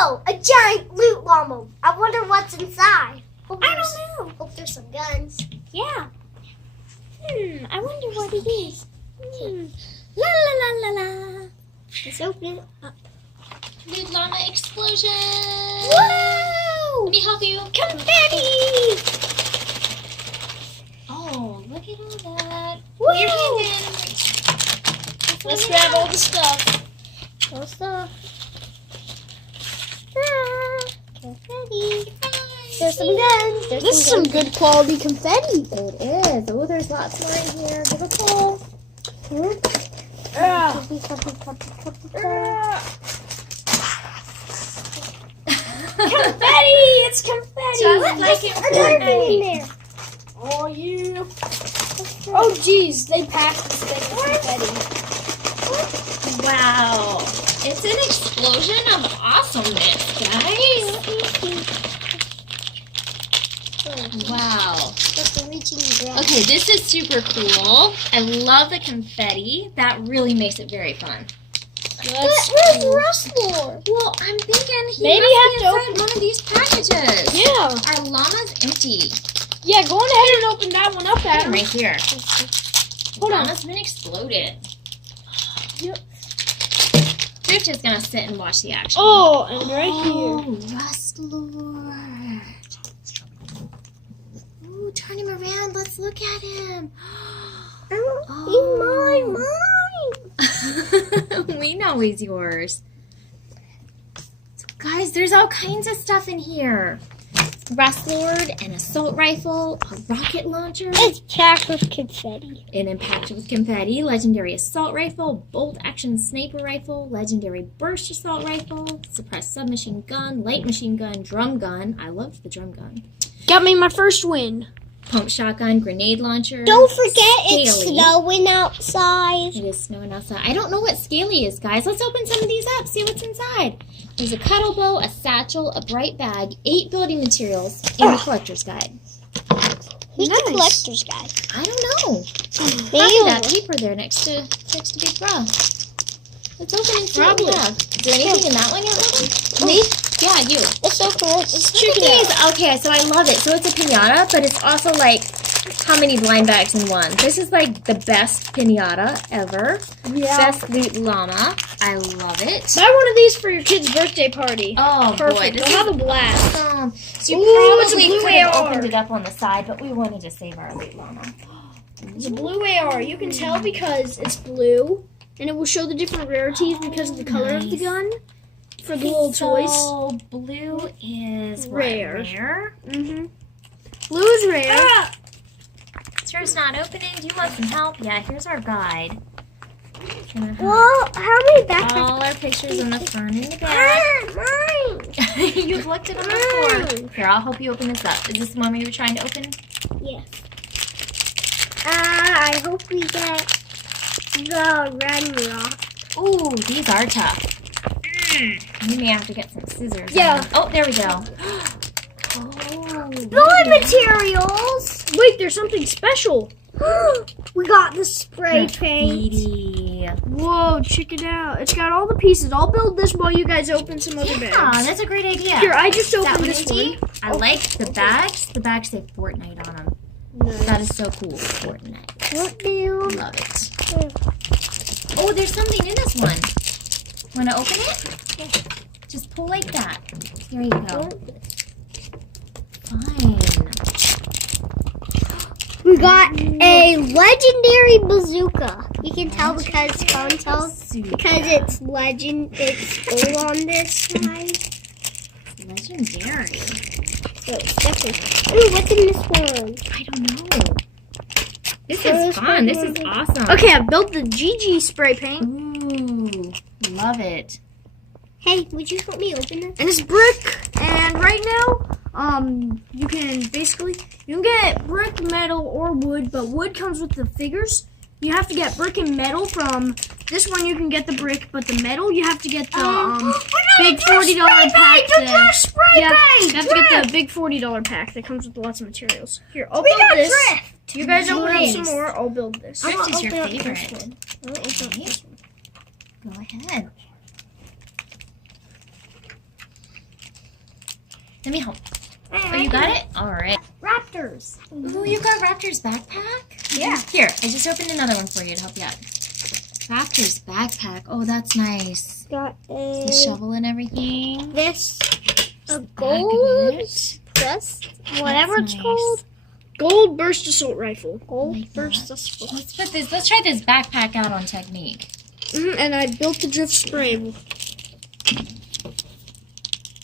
Whoa, a giant loot llama. I wonder what's inside. I don't know. Hope there's some guns. Yeah. I wonder what it is. La la la la la. Let's open it up. Loot llama explosion. Whoa! Let me help you. Confetti! Oh, look at all that. Woo! Put your hand in. Let's grab all the stuff. All stuff. Confetti. There's some guns. This is some good quality confetti. It is. Oh, there's lots more in here. Give a pull. Confetti! It's confetti! Just like in Fortnite. Oh, yeah. Oh, geez. They packed this thing with confetti. Wow. It's an explosion of awesomeness, guys. Wow. Okay, this is super cool. I love the confetti. That really makes it very fun. Where's Rustler? Well, I'm thinking he Maybe must have be to inside one of these packages. Yeah. Our llama's empty. Yeah, go on ahead and open that one up, Adam. Right here. Hold on. Llama's been exploded. Yep. Thrift is going to sit and watch the action. Oh, and right Oh, Rustler. Ooh, turn him around. Let's look at him. Mine. We know he's yours. So guys, there's all kinds of stuff in here. Rustlord, an assault rifle, a rocket launcher, It's packed with confetti. an impact with confetti, legendary assault rifle, bolt action sniper rifle, legendary burst assault rifle, suppressed submachine gun, light machine gun, drum gun. I loved the drum gun. Got me my first win. Pump shotgun, grenade launcher. Don't forget it's Scaly. snowing outside. It is snowing outside. I don't know what Scaly is, guys. Let's open some of these up, see what's inside. There's a cuddle bow, a satchel, a bright bag, 8 building materials, and a collector's guide. Who's Nice. the collector's guide? I don't know. Maybe Probably that paper there next to Big Bra. Let's open and see what we Probably. have. Is there anything in that one you're holding? Me? Yeah, you. It's so cool. It's Look at these. Okay, so I love it. So it's a pinata, but it's also like how many blind bags in one? This is like the best pinata ever. Yeah. Best loot llama. I love it. Buy one of these for your kid's birthday party. Oh Perfect. boy, They'll this have is a blast. awesome. So you Ooh, it's a probably blue could have AR. opened it up on the side, but we wanted to save our loot llama. It's a blue AR. You can tell because it's blue, and it will show the different rarities because of the color of the Nice. gun for the little toys. So blue is what, Rare. rare. Mm-hmm. Blue is rare. Sir's not opening. Do you want some help? Yeah, here's our guide. It's gonna have Well, how many backpacks? all our pictures in the front and the back. Mine. You've looked at them before. Here, I'll help you open this up. Is this the one we were trying to open? Yes. I hope we get the red rock. Ooh, these are tough. You may have to get some scissors. Yeah. Oh, there we go. Oh, Building materials. Wait, there's something special. We got the spray paint. Graffiti. Whoa, check it out. It's got all the pieces. I'll build this while you guys open some other Yeah, bags. that's a great idea. Here, I just That opened one this empty? one. I like the bags. The bags say Fortnite on them. That is so cool. Fortnite. What do? Love it. Oh, there's something in this one. Want to open it? Just pull like that. There you go. Fine. We got a legendary bazooka. You can tell because phone tells because it's legend. It's gold on this side. Legendary. So it's definitely. Ooh, what's in this one? I don't know. This is fun. This is awesome. Okay, I built the GG spray paint. Ooh, love it. Hey, would you help me open this? And it's brick. And right now, you can get brick, metal, or wood, but wood comes with the figures. You have to get brick and metal from this one. You can get the brick, but the metal you have to get the big $40 pack. You have to get the big $40 pack that comes with lots of materials. Here, I'll build this. You guys open up some more. I'll build this. Drift is your open up this favorite. I'll open up this one. Go ahead. Let me help. Oh, you got it? All right. Raptors. Ooh, you got Raptor's backpack? Yeah. Here, I just opened another one for you to help you out. Raptor's backpack. Oh, that's nice. Got The a shovel and everything. this a Back of gold it. press, whatever That's it's nice. called. Gold burst assault rifle. Gold Like burst that. assault. Let's put this. Let's try this backpack out on technique. And I built the drift spray.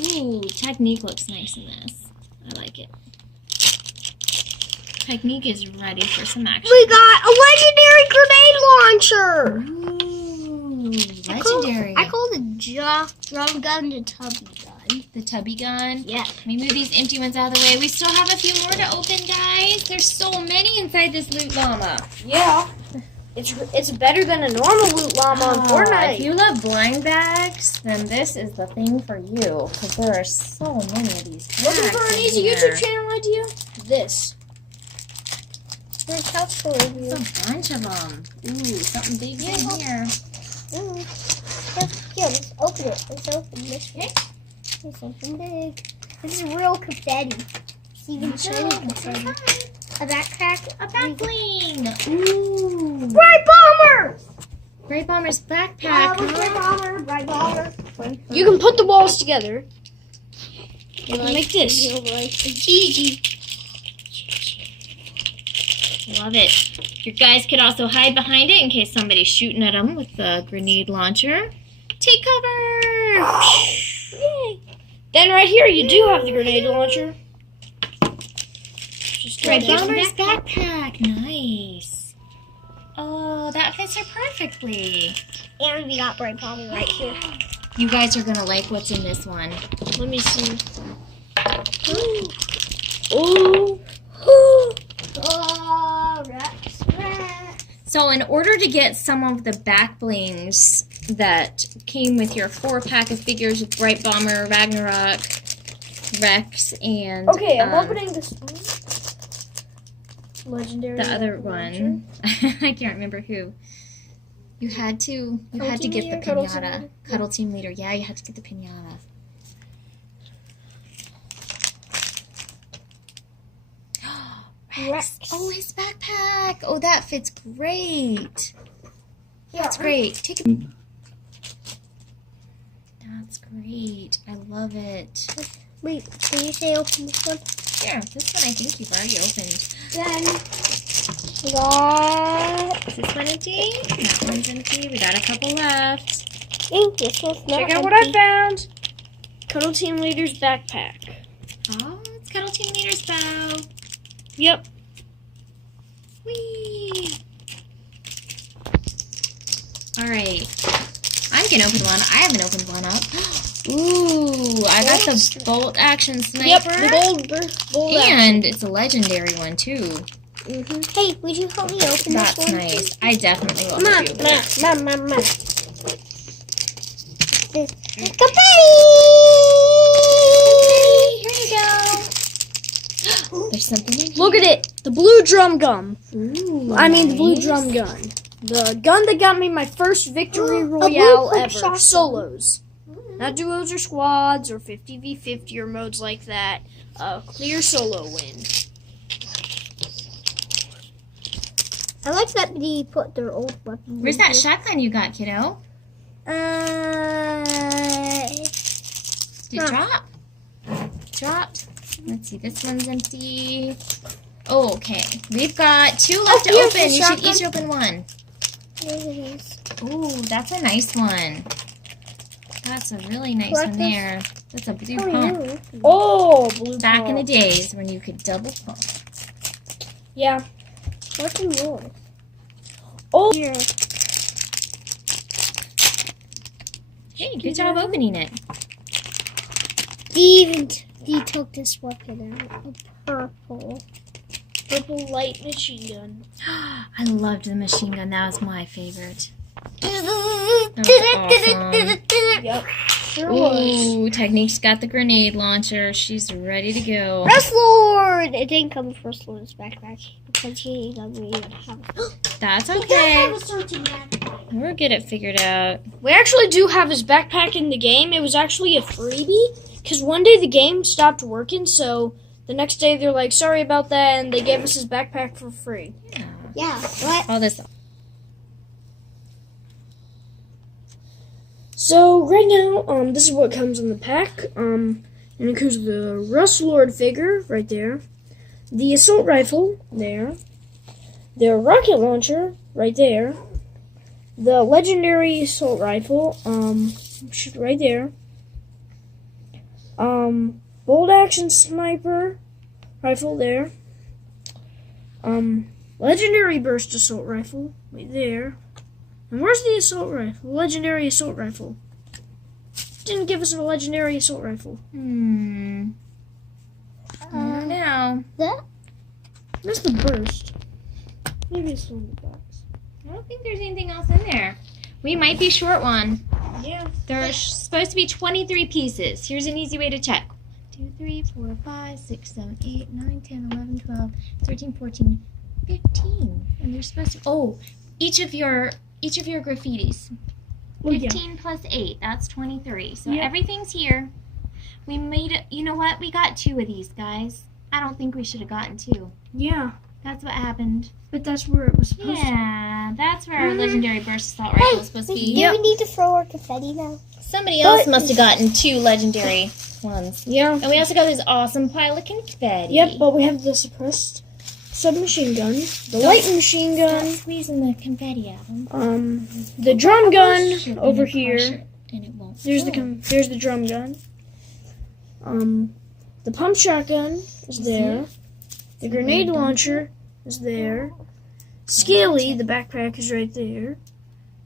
Ooh, technique looks nice in this. I like it. Technique is ready for some action. We got a legendary grenade launcher. Ooh, legendary. I call the drum gun the tubby gun. The tubby gun. Yeah. Let me move these empty ones out of the way. We still have a few more to open, guys. There's so many inside this loot llama. Yeah. It's better than a normal loot llama on Fortnite. If you love blind bags, then this is the thing for you. Because there are so many of these. Looking for packs an in easy here. YouTube channel idea? This. There's couch for review. There's a bunch of them. Ooh, something big in here. Yeah, let's open it. Let's open this. Okay. There's something big. This is real confetti. It's even shiny confetti. A backpack. A back bling. Ooh. Bright bomber! Bright Bomber's backpack. Bright bomber. Bright bomber. You can put the walls together. You like this. Gigi. Love it. Your guys could also hide behind it in case somebody's shooting at them with the grenade launcher. Take cover! Yay. Then right here, you do have the grenade launcher. Just Bright there's Bomber's the backpack. Nice. Oh, that fits her perfectly. And we got bright bomber right here. You guys are going to like what's in this one. Let me see. Ooh. Ooh. Oh, Rex. So in order to get some of the back blings that came with your 4-pack of figures with Bright Bomber, Ragnarok, Rex, and Okay, I'm opening this one. Legendary. the other launcher. one. I can't remember who. You had to get the Team Leader? Cuddle Team pinata. Leader? Cuddle Team Leader. Yeah, you had to get the pinata. Rex. Oh, his backpack. Oh, that fits great. Yeah, That's great. Take it. That's great. I love it. Wait, can you say open this one? Here, this one I think you've already opened. Then we got. Is this one empty? That one's empty. We got a couple left. This one's not Check out empty. what I found. Cuddle Team Leader's backpack. Oh, it's Cuddle Team Leader's bow. Yep. Whee! Alright. I'm gonna open one. I haven't opened one up. Ooh, I got the bolt action sniper. Yep, the gold And it's a legendary one too. Hey, would you help me open That's this one? nice. I definitely will Mom, help you open it. Mom. Here you go. There's something in here. Look at it. The blue drum gun. Ooh, The blue nice. drum gun. The gun that got me my first victory blue royale quick ever. shotgun. Solos. Not duos or squads or 50v50 or modes like that. A clear solo win. I like that they put their old weapons. Where's that shotgun you got, kiddo? Did it drop? Dropped. Let's see, this one's empty. Oh, okay. We've got 2 left to here's the open. You should shotgun. each open one. There it is. Ooh, that's a nice one. That's a really nice Collect one this. there. That's a blue Oh, pump. yeah. Oh, blue Back in the pump. days when you could double pump. Yeah. What's in yours? Oh, Here. Hey, good job opening it. He took this weapon out. A purple light machine gun. I loved the machine gun. That was my favorite. That was awesome. Yep. Sure was. Ooh, Technique's got the grenade launcher. She's ready to go. Rust Lord! It didn't come with Rust Lord's backpack because he doesn't even have it. That's He does okay. have a searching backpack. We'll get it figured out. We actually do have his backpack in the game. It was actually a freebie because one day the game stopped working, so the next day they're like, sorry about that, and they gave us his backpack for free. Yeah, what? All this. So right now, this is what comes in the pack. And it comes with the Rust Lord figure right there, the assault rifle there, the rocket launcher right there, the legendary assault rifle right there, bolt action sniper rifle there, legendary burst assault rifle right there. And where's the assault rifle? Legendary assault rifle. Didn't give us a legendary assault rifle. I don't know. That's the burst. Maybe it's in the box. I don't think there's anything else in there. We might be short one. Yeah. There's supposed to be 23 pieces. Here's an easy way to check. 2, 3, 4, 5, 6, 7, 8, 9, 10, 11, 12, 13, 14, 15. And there's supposed to... Oh, each of your graffitis. 15 plus 8, that's 23. So Yep. everything's here. We made it. You know what? We got 2 of these, guys. I don't think we should have gotten 2. Yeah. That's what happened. But that's where it was supposed to. Yeah, that's where our legendary burst assault rifle was supposed to be. Do we need to throw our confetti now? Somebody else must have gotten 2 legendary ones. Yeah. And we also got this awesome pile of confetti. Yep, but we have the suppressed submachine gun, the light machine Stop gun, squeezing the confetti out. the drum gun Shoot, over and crush here. it, and it won't There's fall. there's the drum gun. The pump shotgun is there. The grenade launcher is there. Scaly, the backpack is right there.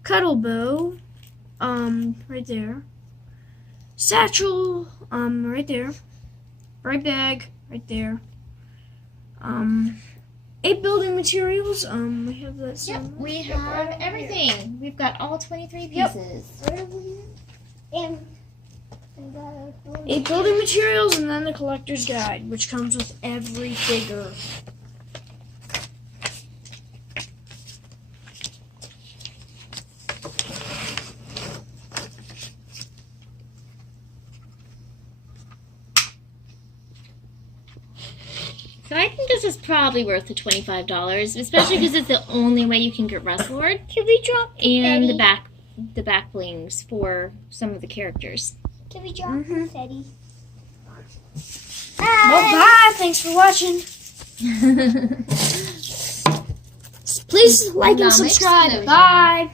Cuddle bow, right there. Satchel, right there. Bright bag, right there. 8 building materials, we have that. Yep, we have everything. We've got all 23 Yep. pieces. And 8 building materials, and then the collector's guide, which comes with every figure. So I think this is probably worth the $25, especially because it's the only way you can get Rust Lord can we drop and confetti? the back blings for some of the characters. Can we drop confetti? Well, bye. Thanks for watching. Please like and Lama subscribe. explosion. Bye.